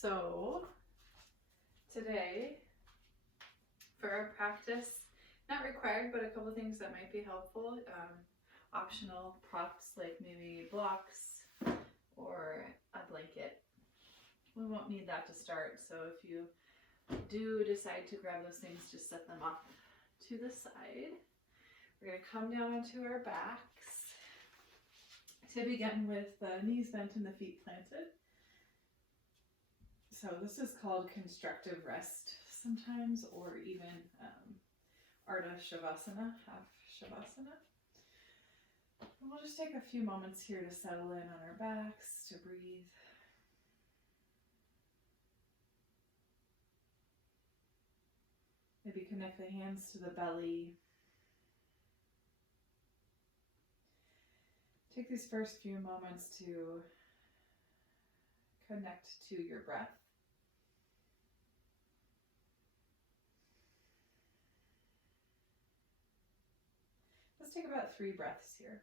So today for our practice, not required, but a couple things that might be helpful, optional props like maybe blocks or a blanket. We won't need that to start, so if you do decide to grab those things, just set them off to the side. We're going to come down onto our backs. To begin with, the knees bent and the feet planted. So this is called constructive rest sometimes, or even Ardha Shavasana, half Shavasana. And we'll just take a few moments here to settle in on our backs, to breathe. Maybe connect the hands to the belly. Take these first few moments to connect to your breath. Let's take about 3 breaths here.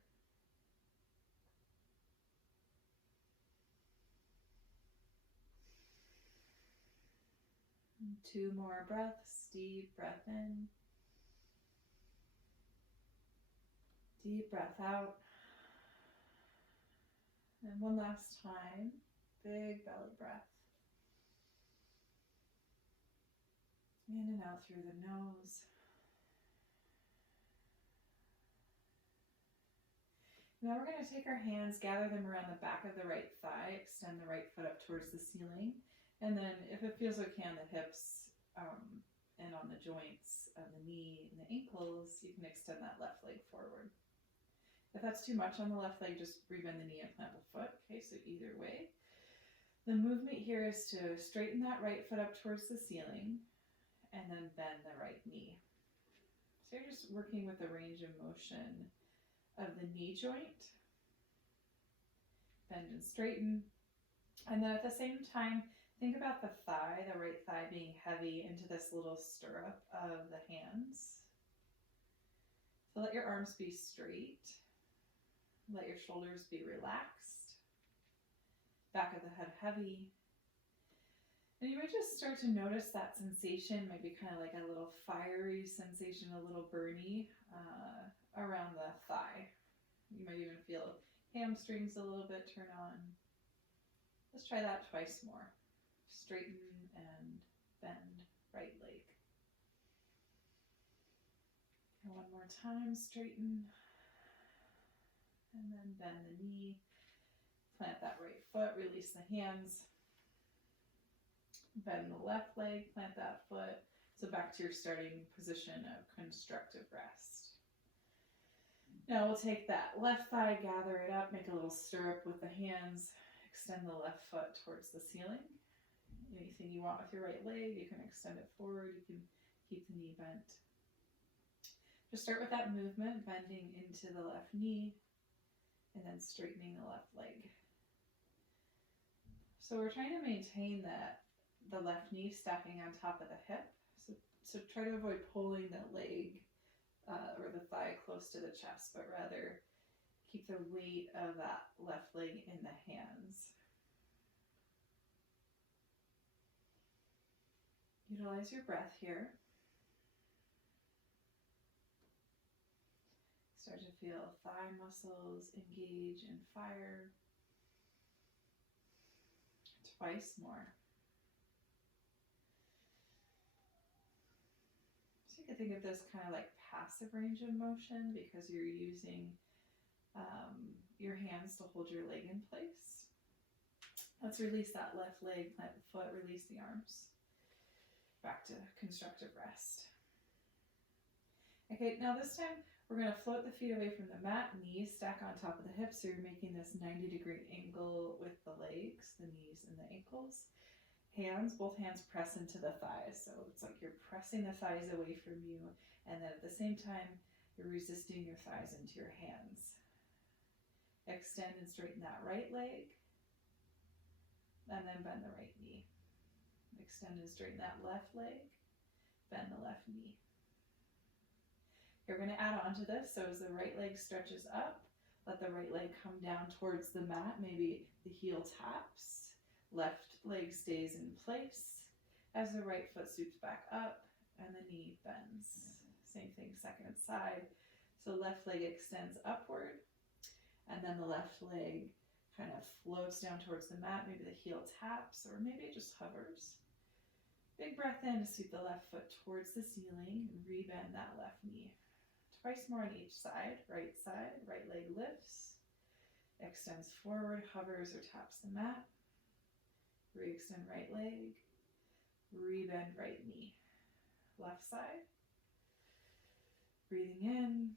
And 2 more breaths, deep breath in, deep breath out. And one last time, big belly breath. In and out through the nose. Now we're going to take our hands, gather them around the back of the right thigh, extend the right foot up towards the ceiling, and then if it feels okay on the hips and on the joints of the knee and the ankles, you can extend that left leg forward. If that's too much on the left leg, just rebend the knee and plant the foot. Okay, so either way. The movement here is to straighten that right foot up towards the ceiling and then bend the right knee. So you're just working with the range of motion of the knee joint. Bend and straighten. And then at the same time, think about the thigh, the right thigh being heavy into this little stirrup of the hands. So let your arms be straight. Let your shoulders be relaxed. Back of the head heavy. And you might just start to notice that sensation, maybe kind of like a little fiery sensation, a little burny around the thigh. You might even feel hamstrings a little bit turn on. Let's try that twice more. Straighten and bend right leg. And one more time, straighten and then bend the knee. Plant that right foot, release the hands. Bend the left leg, plant that foot. So back to your starting position of constructive rest. Now we'll take that left thigh, gather it up, make a little stirrup with the hands, extend the left foot towards the ceiling. Anything you want with your right leg, you can extend it forward, you can keep the knee bent. Just start with that movement, bending into the left knee, and then straightening the left leg. So we're trying to maintain the left knee stacking on top of the hip. So try to avoid pulling the leg or the thigh close to the chest, but rather keep the weight of that left leg in the hands. Utilize your breath here. Start to feel thigh muscles engage and fire. Twice more. So you can think of this kind of like passive range of motion because you're using your hands to hold your leg in place. Let's release that left leg, plant the foot, release the arms. Back to constructive rest. Okay, now this time we're going to float the feet away from the mat, knees stack on top of the hips, so you're making this 90-degree angle with the legs, the knees and the ankles. Hands, both hands press into the thighs, so it's like you're pressing the thighs away from you, and then at the same time, you're resisting your thighs into your hands. Extend and straighten that right leg, and then bend the right knee. Extend and straighten that left leg, bend the left knee. You're going to add on to this, so as the right leg stretches up, let the right leg come down towards the mat, maybe the heel taps, Left leg stays in place as the right foot scoops back up and the knee bends. Same thing, second side. So left leg extends upward, and then the left leg kind of floats down towards the mat. Maybe the heel taps, or maybe it just hovers. Big breath in to sweep the left foot towards the ceiling and rebend that left knee. Twice more on each side, right leg lifts, extends forward, hovers or taps the mat. Re-extend right leg, rebend right knee. Left side. Breathing in,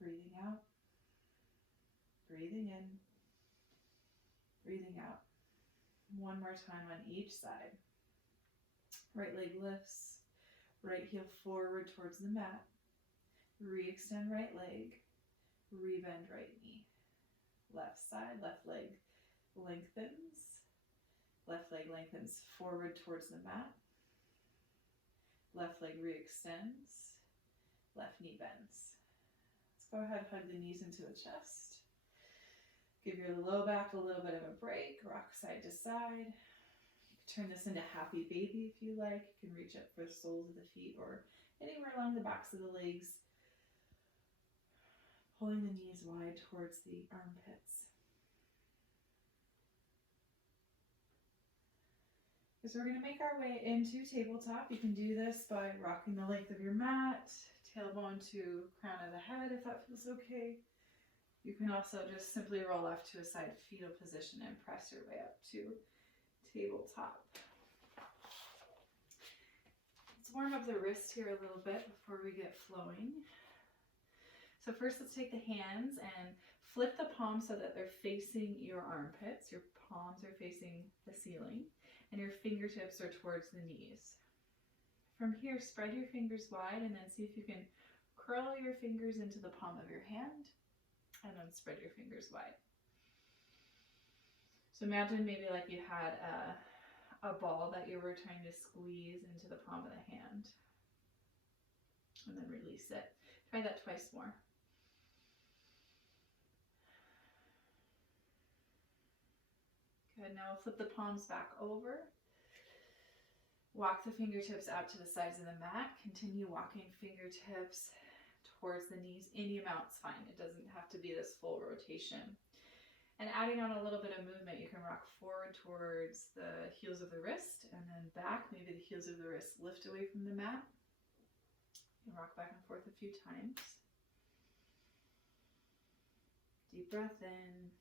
breathing out, breathing in, breathing out. One more time on each side. Right leg lifts, right heel forward towards the mat. Re-extend right leg, rebend right knee. Left side, left leg lengthens. Left leg lengthens forward towards the mat. Left leg re-extends. Left knee bends. Let's go ahead and hug the knees into the chest. Give your low back a little bit of a break. Rock side to side. You can turn this into happy baby if you like. You can reach up for the soles of the feet or anywhere along the backs of the legs. Pulling the knees wide towards the armpits. So we're going to make our way into tabletop. You can do this by rocking the length of your mat, tailbone to crown of the head if that feels okay. You can also just simply roll off to a side fetal position and press your way up to tabletop. Let's warm up the wrist here a little bit before we get flowing. So first let's take the hands and flip the palms so that they're facing your armpits. Your palms are facing the ceiling and your fingertips are towards the knees. From here, spread your fingers wide and then see if you can curl your fingers into the palm of your hand and then spread your fingers wide. So imagine maybe like you had a ball that you were trying to squeeze into the palm of the hand and then release it. Try that twice more. Good, now we'll flip the palms back over. Walk the fingertips out to the sides of the mat. Continue walking fingertips towards the knees. Any amount's fine. It doesn't have to be this full rotation. And adding on a little bit of movement, you can rock forward towards the heels of the wrist and then back. Maybe the heels of the wrist lift away from the mat. And rock back and forth a few times. Deep breath in.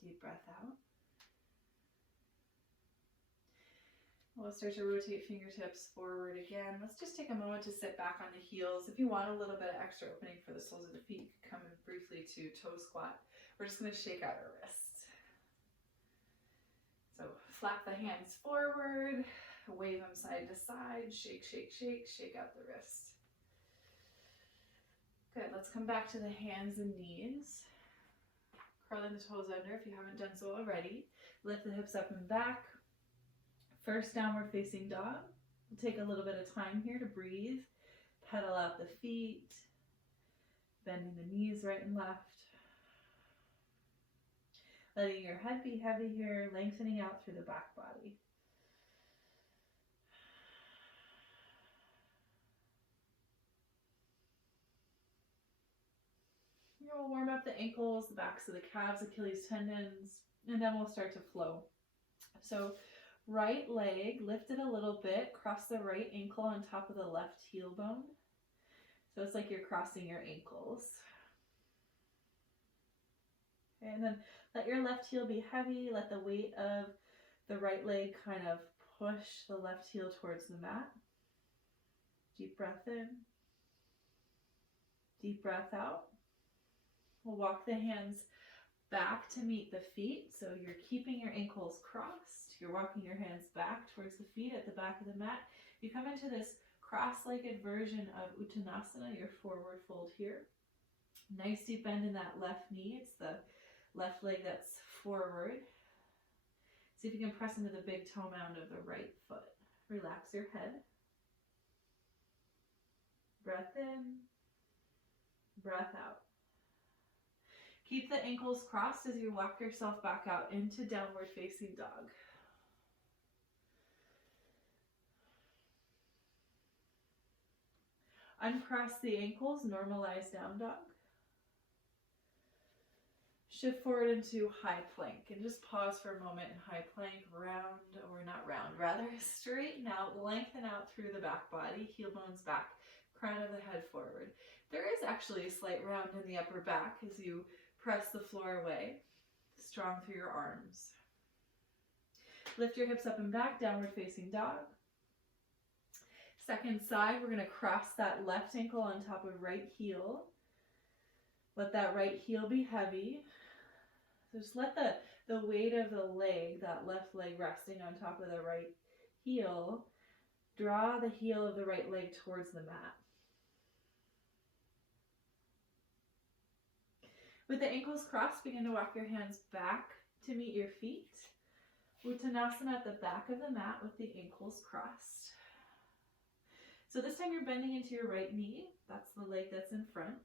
Deep breath out. We'll start to rotate fingertips forward again. Let's just take a moment to sit back on the heels. If you want a little bit of extra opening for the soles of the feet, you can come in briefly to toe squat. We're just going to shake out our wrists. So flap the hands forward, wave them side to side, shake, shake, shake, shake out the wrist. Good, let's come back to the hands and knees. Curling the toes under if you haven't done so already. Lift the hips up and back. First downward facing dog. We'll take a little bit of time here to breathe. Pedal out the feet. Bending the knees right and left. Letting your head be heavy here, lengthening out through the back body. We'll warm up the ankles, the backs of the calves, Achilles tendons, and then we'll start to flow. So right leg lifted a little bit, cross the right ankle on top of the left heel bone. So it's like you're crossing your ankles. Okay, and then let your left heel be heavy. Let the weight of the right leg kind of push the left heel towards the mat. Deep breath in. Deep breath out. We'll walk the hands back to meet the feet. So you're keeping your ankles crossed. You're walking your hands back towards the feet at the back of the mat. You come into this cross-legged version of Uttanasana, your forward fold here. Nice deep bend in that left knee. It's the left leg that's forward. See if you can press into the big toe mound of the right foot. Relax your head. Breath in, breath out. Keep the ankles crossed as you walk yourself back out into downward facing dog. Uncross the ankles, normalize down dog. Shift forward into high plank and just pause for a moment in high plank, round, or not round, rather straighten out, lengthen out through the back body, heel bones back, crown of the head forward. There is actually a slight round in the upper back as you press the floor away, strong through your arms. Lift your hips up and back, downward facing dog. Second side, we're going to cross that left ankle on top of right heel. Let that right heel be heavy. So just let the weight of the leg, that left leg resting on top of the right heel, draw the heel of the right leg towards the mat. With the ankles crossed, begin to walk your hands back to meet your feet. Uttanasana at the back of the mat with the ankles crossed. So this time you're bending into your right knee. That's the leg that's in front.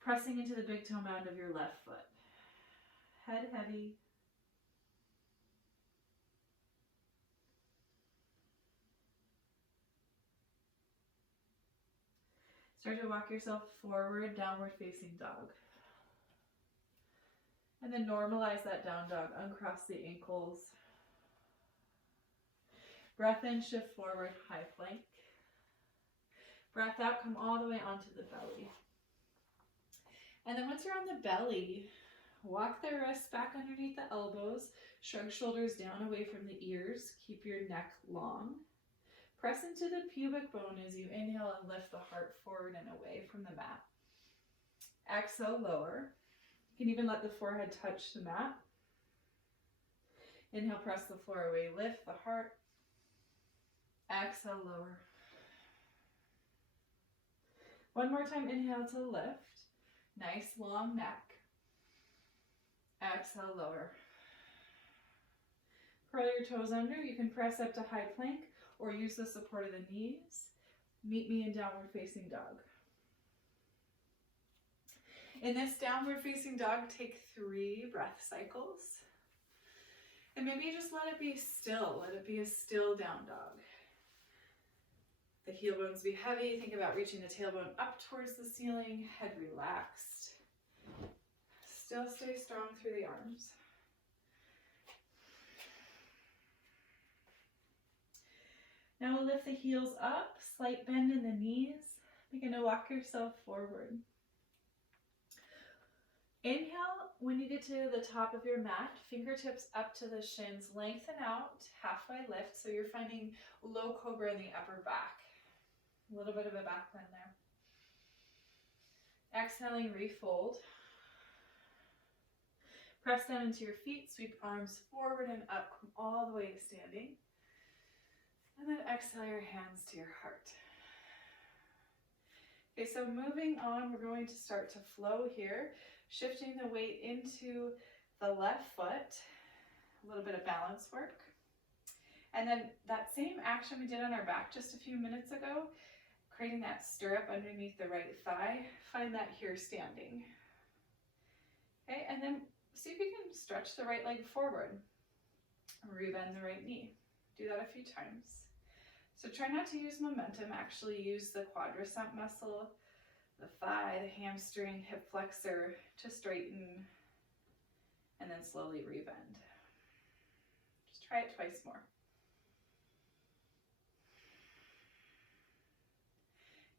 Pressing into the big toe mound of your left foot. Head heavy. Start to walk yourself forward, downward facing dog. And then normalize that down dog. Uncross the ankles. Breath in, shift forward, high plank. Breath out, come all the way onto the belly. And then once you're on the belly, walk the wrists back underneath the elbows, shrug shoulders down away from the ears, keep your neck long. Press into the pubic bone as you inhale and lift the heart forward and away from the mat. Exhale, lower. You can even let the forehead touch the mat. Inhale, press the floor away, lift the heart. Exhale, lower. One more time, inhale to lift. Nice long neck. Exhale, lower. Curl your toes under. You can press up to high plank or use the support of the knees. Meet me in downward facing dog. In this downward facing dog, take 3 breath cycles. And maybe just let it be still. Let it be a still down dog. The heel bones be heavy. Think about reaching the tailbone up towards the ceiling, head relaxed. Still stay strong through the arms. Now we'll lift the heels up, slight bend in the knees. Begin to walk yourself forward. Inhale, when you get to the top of your mat, fingertips up to the shins, lengthen out, halfway lift, so you're finding low cobra in the upper back. A little bit of a back bend there. Exhaling, refold. Press down into your feet, sweep arms forward and up, come all the way to standing. And then exhale your hands to your heart. Okay, so moving on, we're going to start to flow here, shifting the weight into the left foot, a little bit of balance work. And then that same action we did on our back just a few minutes ago, creating that stirrup underneath the right thigh, find that here standing. Okay, and then see if you can stretch the right leg forward, rebend the right knee. Do that a few times. So try not to use momentum, actually use the quadricep muscle, the thigh, the hamstring, hip flexor to straighten, and then slowly rebend. Just try it twice more.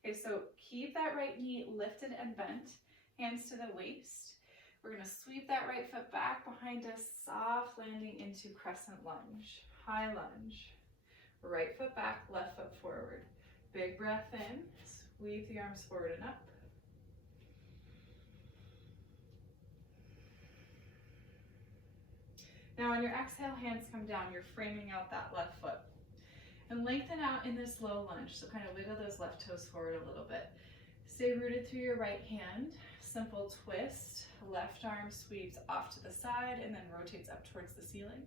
Okay, so keep that right knee lifted and bent, hands to the waist. We're going to sweep that right foot back behind us, soft landing into crescent lunge, high lunge. Right foot back, left foot forward. Big breath in, sweep the arms forward and up. Now on your exhale, hands come down. You're framing out that left foot. And lengthen out in this low lunge, so kind of wiggle those left toes forward a little bit. Stay rooted through your right hand. Simple twist, left arm sweeps off to the side and then rotates up towards the ceiling.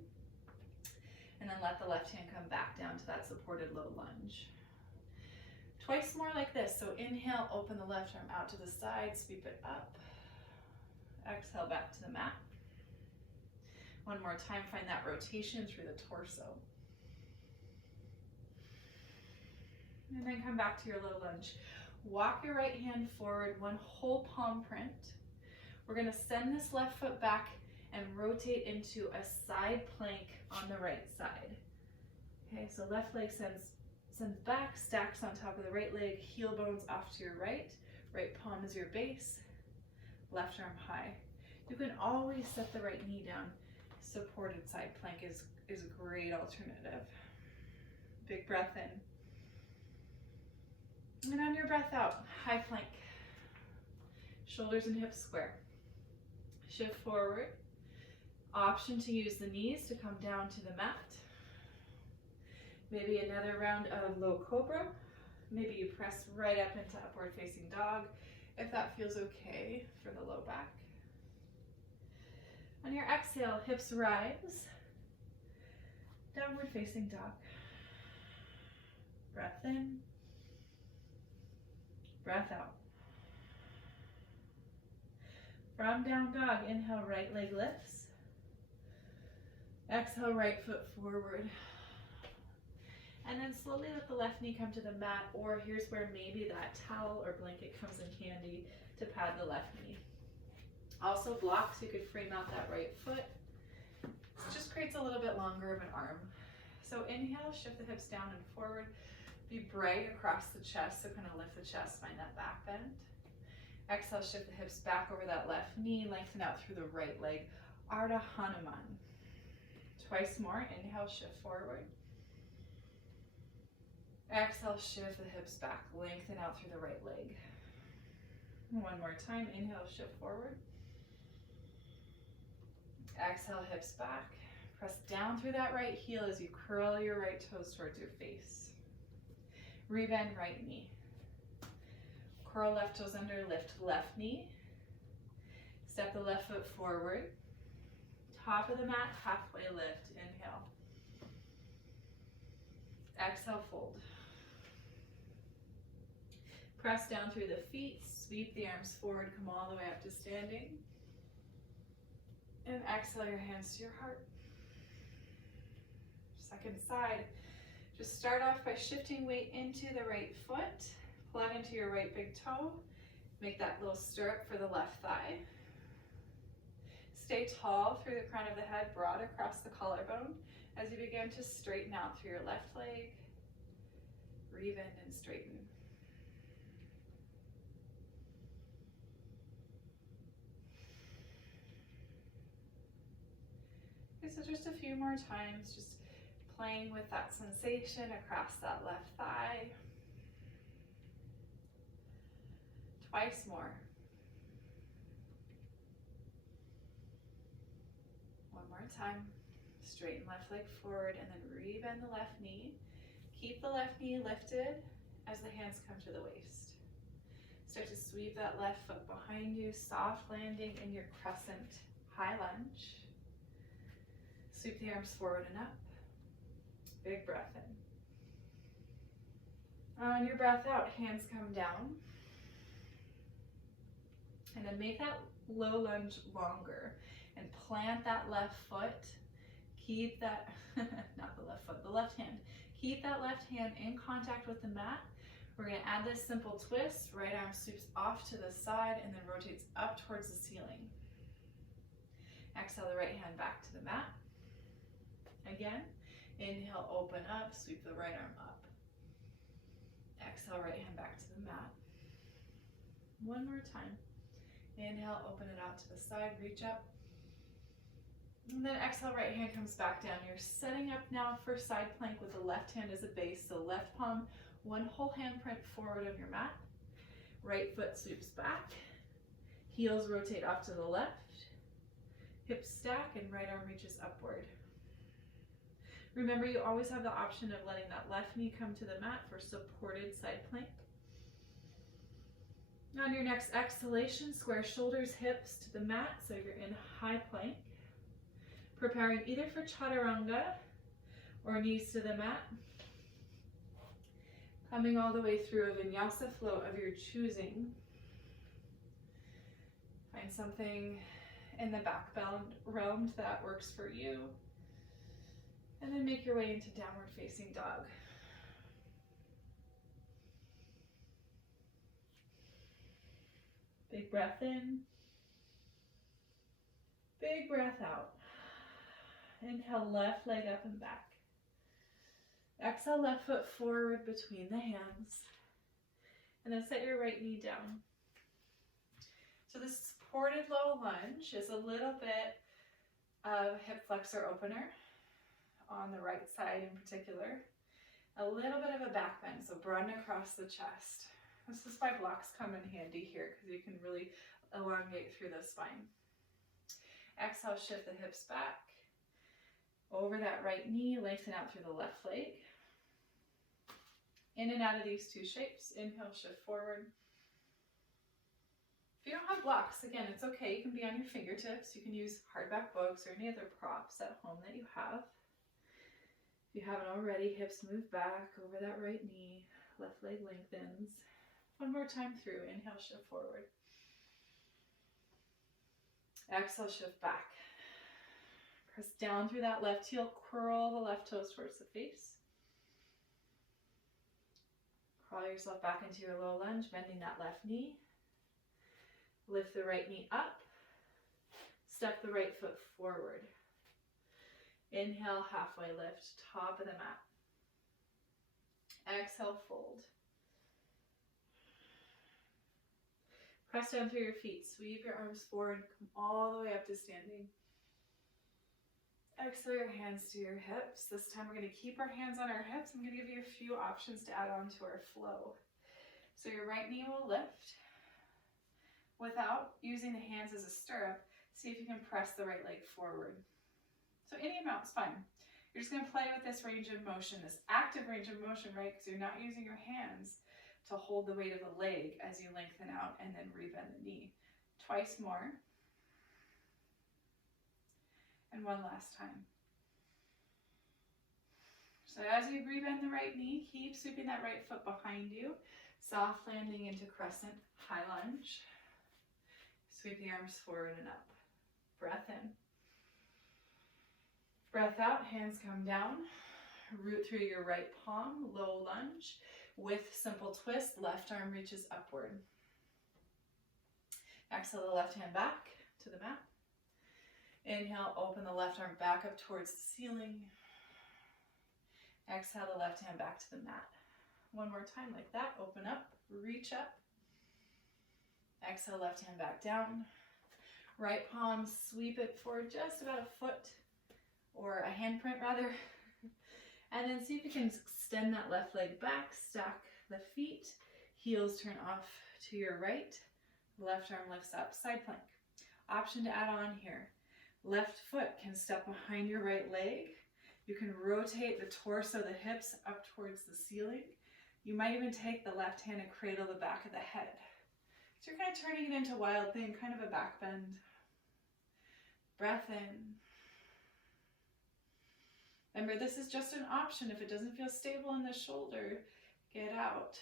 And then let the left hand come back down to that supported low lunge. Twice more like this. So inhale, open the left arm out to the side, sweep it up. Exhale back to the mat. One more time, find that rotation through the torso. And then come back to your low lunge. Walk your right hand forward, one whole palm print. We're gonna send this left foot back and rotate into a side plank on the right side. Okay, so left leg sends back, stacks on top of the right leg, heel bones off to your right. Right palm is your base, left arm high. You can always set the right knee down. Supported side plank is a great alternative. Big breath in. And on your breath out, high plank. Shoulders and hips square. Shift forward. Option to use the knees to come down to the mat. Maybe another round of low cobra. Maybe you press right up into upward facing dog if that feels okay for the low back. On your exhale, hips rise. Downward facing dog. Breath in. Breath out. From down dog, inhale, right leg lifts. Exhale, right foot forward. And then slowly let the left knee come to the mat, or here's where maybe that towel or blanket comes in handy to pad the left knee. Also blocks, you could frame out that right foot. This just creates a little bit longer of an arm. So inhale, shift the hips down and forward. Be bright across the chest, so kind of lift the chest, find that back bend. Exhale, shift the hips back over that left knee, lengthen out through the right leg. Ardha Hanuman. Twice more, inhale, shift forward. Exhale, shift the hips back, lengthen out through the right leg. One more time, inhale, shift forward. Exhale, hips back. Press down through that right heel as you curl your right toes towards your face. Rebend right knee. Curl left toes under, lift left knee. Step the left foot forward. Top of the mat, halfway lift, inhale. Exhale, fold. Press down through the feet, sweep the arms forward, come all the way up to standing. And exhale your hands to your heart. Second side. Just start off by shifting weight into the right foot. Plug into your right big toe. Make that little stirrup for the left thigh. Stay tall through the crown of the head, broad across the collarbone as you begin to straighten out through your left leg. Rebend and straighten. Okay, so just a few more times, just playing with that sensation across that left thigh. Twice more. One more time. Straighten left leg forward and then rebend the left knee. Keep the left knee lifted as the hands come to the waist. Start to sweep that left foot behind you, soft landing in your crescent high lunge. Sweep the arms forward and up. Big breath in. On your breath out, hands come down. And then make that low lunge longer and plant that left foot. Keep that, not the left foot, the left hand. Keep that left hand in contact with the mat. We're gonna add this simple twist. Right arm sweeps off to the side and then rotates up towards the ceiling. Exhale the right hand back to the mat. Again, inhale, open up, sweep the right arm up. Exhale, right hand back to the mat. One more time. Inhale, open it out to the side, reach up. And then exhale, right hand comes back down. You're setting up now for side plank with the left hand as a base. So left palm, one whole hand print forward on your mat. Right foot sweeps back. Heels rotate off to the left. Hips stack and right arm reaches upward. Remember, you always have the option of letting that left knee come to the mat for supported side plank. On your next exhalation, square shoulders, hips to the mat, so you're in high plank. Preparing either for chaturanga or knees to the mat. Coming all the way through a vinyasa flow of your choosing. Find something in the back realm that works for you. And then make your way into downward facing dog. Big breath in. Big breath out. Inhale, left leg up and back. Exhale, left foot forward between the hands. And then set your right knee down. So the supported low lunge is a little bit of hip flexor opener on the right side in particular. A little bit of a back bend, so broaden across the chest. This is why blocks come in handy here, because you can really elongate through the spine. Exhale, shift the hips back. Over that right knee, lengthen out through the left leg. In and out of these two shapes. Inhale, shift forward. If you don't have blocks, again, it's okay. You can be on your fingertips. You can use hardback books or any other props at home that you have. If you haven't already, hips move back over that right knee. Left leg lengthens. One more time through. Inhale, shift forward. Exhale, shift back. Press down through that left heel. Curl the left toes towards the face. Crawl yourself back into your low lunge, bending that left knee. Lift the right knee up. Step the right foot forward. Inhale, halfway lift, top of the mat. Exhale, fold. Press down through your feet. Sweep your arms forward. Come all the way up to standing. Exhale your hands to your hips. This time we're going to keep our hands on our hips. I'm going to give you a few options to add on to our flow. So your right knee will lift. Without using the hands as a stirrup, see if you can press the right leg forward. So any amount's fine. You're just going to play with this range of motion, this active range of motion, right? Because you're not using your hands to hold the weight of the leg as you lengthen out and then rebend the knee. Twice more. And one last time. So as you rebend the right knee, keep sweeping that right foot behind you. Soft landing into crescent, high lunge. Sweep the arms forward and up. Breath in. Breath out, hands come down. Root through your right palm, low lunge. With simple twist, left arm reaches upward. Exhale the left hand back to the mat. Inhale, open the left arm back up towards the ceiling. Exhale the left hand back to the mat. One more time like that. Open up, reach up. Exhale, left hand back down. Right palm, sweep it forward just about a foot, or a handprint rather. And then see if you can extend that left leg back, stack the feet, heels turn off to your right, left arm lifts up, side plank. Option to add on here. Left foot can step behind your right leg. You can rotate the torso, the hips up towards the ceiling. You might even take the left hand and cradle the back of the head. So you're kind of turning it into wild thing, kind of a back bend. Breath in. Remember, this is just an option. If it doesn't feel stable in the shoulder, get out.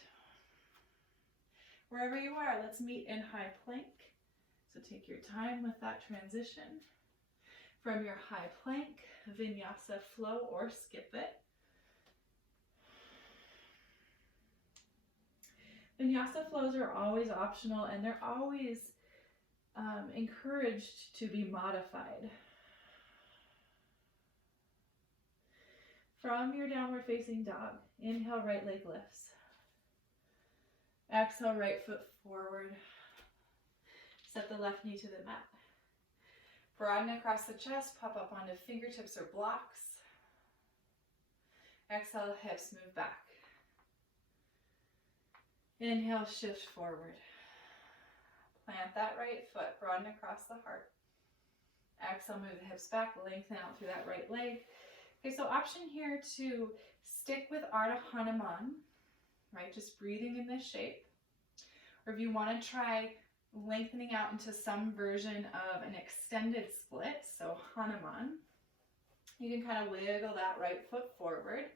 Wherever you are, let's meet in high plank. So take your time with that transition. From your high plank, vinyasa flow or skip it. Vinyasa flows are always optional and they're always encouraged to be modified. From your downward facing dog, inhale, right leg lifts. Exhale, right foot forward. Step the left knee to the mat. Broaden across the chest, pop up onto fingertips or blocks. Exhale, hips move back. Inhale, shift forward. Plant that right foot, broaden across the heart. Exhale, move the hips back, lengthen out through that right leg. Okay, so option here to stick with Ardha Hanuman, right? Just breathing in this shape. Or if you want to try lengthening out into some version of an extended split, so Hanuman, you can kind of wiggle that right foot forward.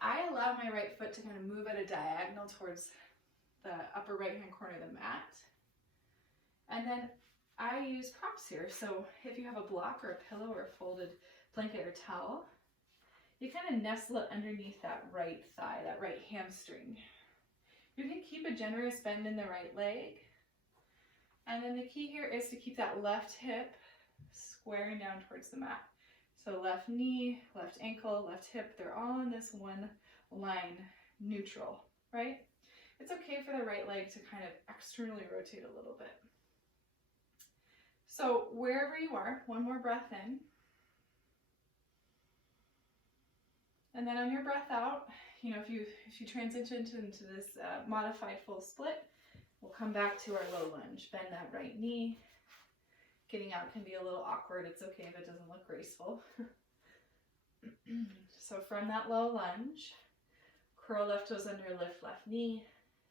I allow my right foot to kind of move at a diagonal towards the upper right hand corner of the mat. And then I use props here. So if you have a block or a pillow or a folded blanket or towel, you kind of nestle it underneath that right thigh, that right hamstring. You can keep a generous bend in the right leg. And then the key here is to keep that left hip squaring down towards the mat. So left knee, left ankle, left hip, they're all in this one line, neutral, right? It's okay for the right leg to kind of externally rotate a little bit. So wherever you are, one more breath in. And then on your breath out, you know, if you transition into this modified full split, we'll come back to our low lunge. Bend that right knee. Getting out can be a little awkward. It's okay if it doesn't look graceful. So from that low lunge, curl left toes under, lift left knee,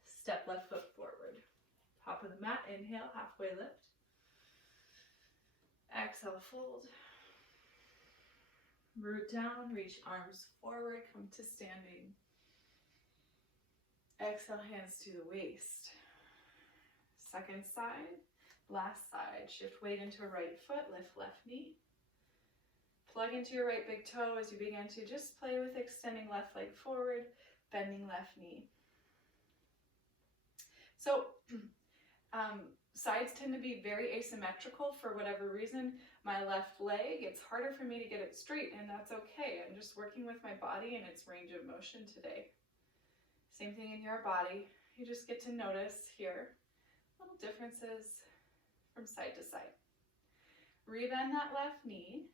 step left foot forward. Top of the mat, inhale, halfway lift. Exhale, fold. Root down, reach arms forward, come to standing. Exhale, hands to the waist. Second side, last side. Shift weight into a right foot, lift left knee. Plug into your right big toe as you begin to just play with extending left leg forward, bending left knee. So sides tend to be very asymmetrical for whatever reason. My left leg, it's harder for me to get it straight, and that's okay. I'm just working with my body and its range of motion today. Same thing in your body. You just get to notice here little differences from side to side. Rebend that left knee.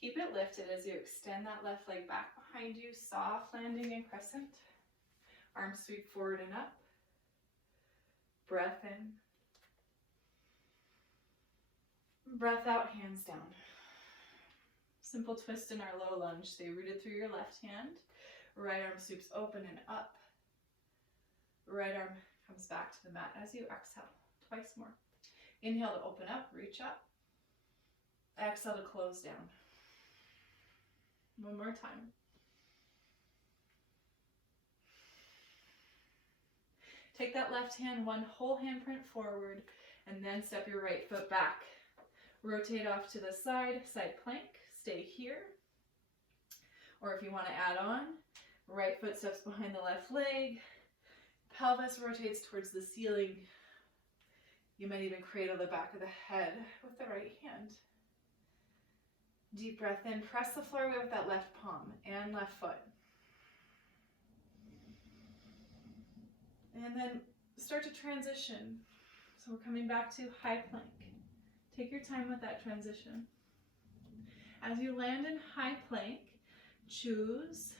Keep it lifted as you extend that left leg back behind you, soft landing and crescent. Arms sweep forward and up. Breath in. Breath out, hands down. Simple twist in our low lunge. Stay rooted through your left hand. Right arm sweeps open and up. Right arm comes back to the mat as you exhale. Twice more. Inhale to open up, reach up. Exhale to close down. One more time. Take that left hand, one whole handprint forward, and then step your right foot back. Rotate off to the side, side plank. Stay here. Or if you want to add on, right foot steps behind the left leg. Pelvis rotates towards the ceiling. You might even cradle the back of the head with the right hand. Deep breath in. Press the floor away with that left palm and left foot. And then start to transition. So we're coming back to high plank. Take your time with that transition. As you land in high plank, choose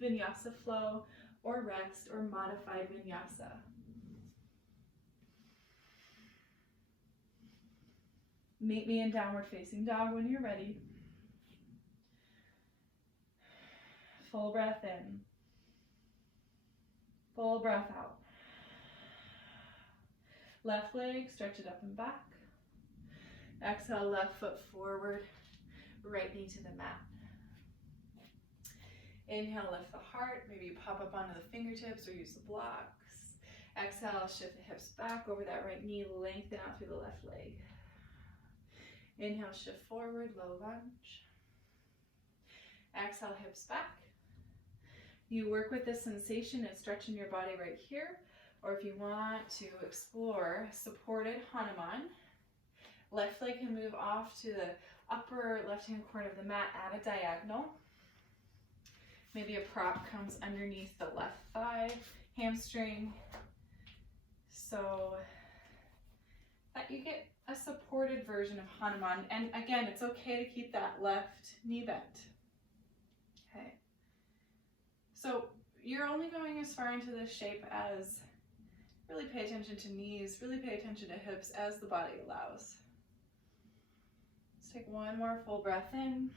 vinyasa flow or rest or modified vinyasa. Meet me in downward facing dog when you're ready. Full breath in. Full breath out. Left leg, stretch it up and back. Exhale, left foot forward, right knee to the mat. Inhale, lift the heart. Maybe you pop up onto the fingertips or use the blocks. Exhale, shift the hips back over that right knee, lengthen out through the left leg. Inhale, shift forward, low lunge. Exhale, hips back. You work with this sensation and stretching your body right here, or if you want to explore supported Hanuman, left leg can move off to the upper left-hand corner of the mat at a diagonal. Maybe a prop comes underneath the left thigh, hamstring, so that you get a supported version of Hanuman. And again, it's okay to keep that left knee bent. Okay. So you're only going as far into this shape as really pay attention to knees, really pay attention to hips as the body allows. Let's take one more full breath in.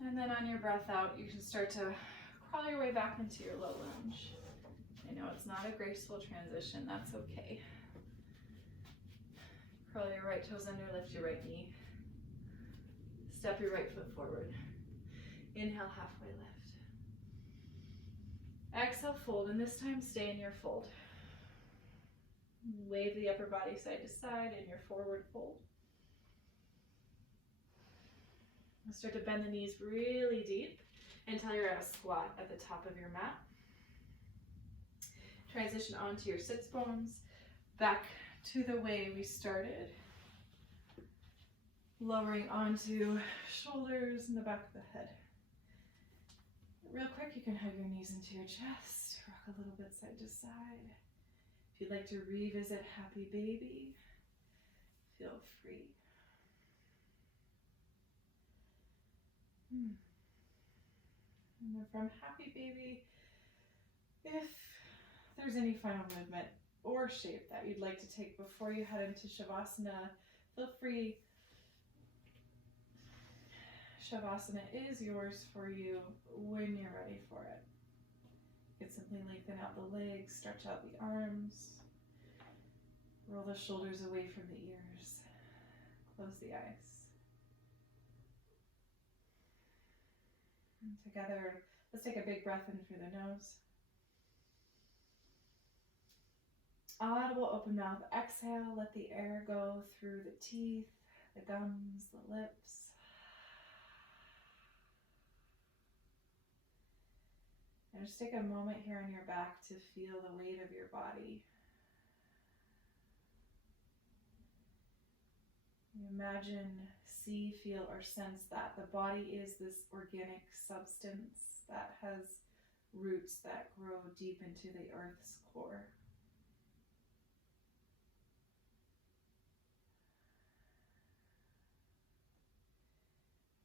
And then on your breath out, you can start to crawl your way back into your low lunge. I know it's not a graceful transition, that's okay. Curl your right toes under, lift your right knee. Step your right foot forward. Inhale, halfway lift. Exhale, fold, and this time stay in your fold. Wave the upper body side to side in your forward fold. Start to bend the knees really deep until you're at a squat at the top of your mat. Transition onto your sits bones, back to the way we started. Lowering onto shoulders and the back of the head. Real quick, you can hug your knees into your chest, rock a little bit side to side. If you'd like to revisit Happy Baby, feel free. And then from Happy Baby, if there's any final movement or shape that you'd like to take before you head into Shavasana, feel free. Shavasana is yours for you when you're ready for it. You can simply lengthen out the legs, stretch out the arms, roll the shoulders away from the ears, close the eyes. And together, let's take a big breath in through the nose. Audible open mouth exhale, let the air go through the teeth, the gums, the lips. And just take a moment here on your back to feel the weight of your body. Imagine, see, feel, or sense that the body is this organic substance that has roots that grow deep into the earth's core.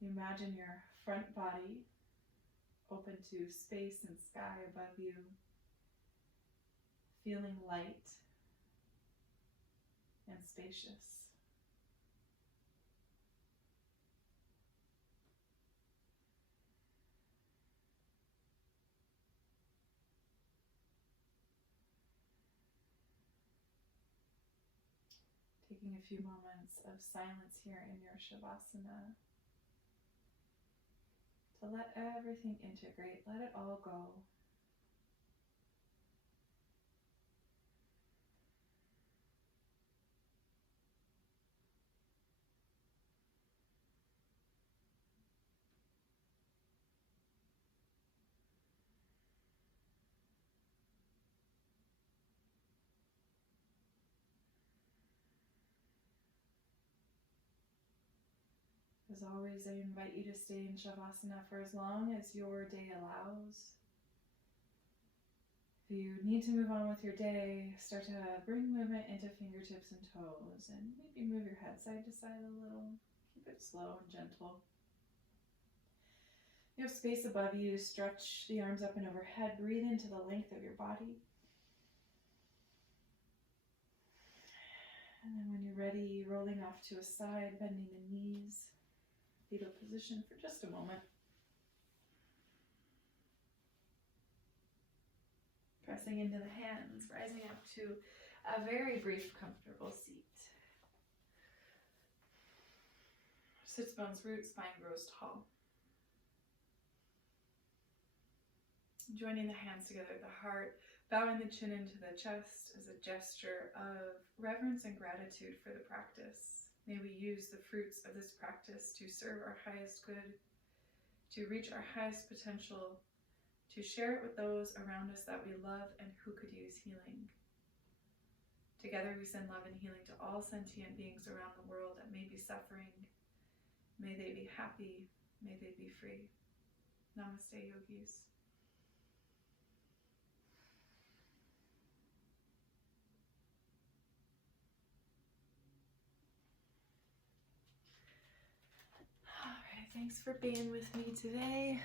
Imagine your front body open to space and sky above you, feeling light and spacious. Taking a few moments of silence here in your Shavasana to let everything integrate, let it all go. As always, I invite you to stay in Shavasana for as long as your day allows. If you need to move on with your day, start to bring movement into fingertips and toes, and maybe move your head side to side a little. Keep it slow and gentle. You have space above you, stretch the arms up and overhead, breathe into the length of your body. And then when you're ready, rolling off to a side, bending the knees. Fetal position for just a moment. Pressing into the hands, rising up to a very brief, comfortable seat. Sits bones root, spine grows tall. Joining the hands together at the heart, bowing the chin into the chest as a gesture of reverence and gratitude for the practice. May we use the fruits of this practice to serve our highest good, to reach our highest potential, to share it with those around us that we love and who could use healing. Together we send love and healing to all sentient beings around the world that may be suffering. May they be happy. May they be free. Namaste, yogis. Thanks for being with me today.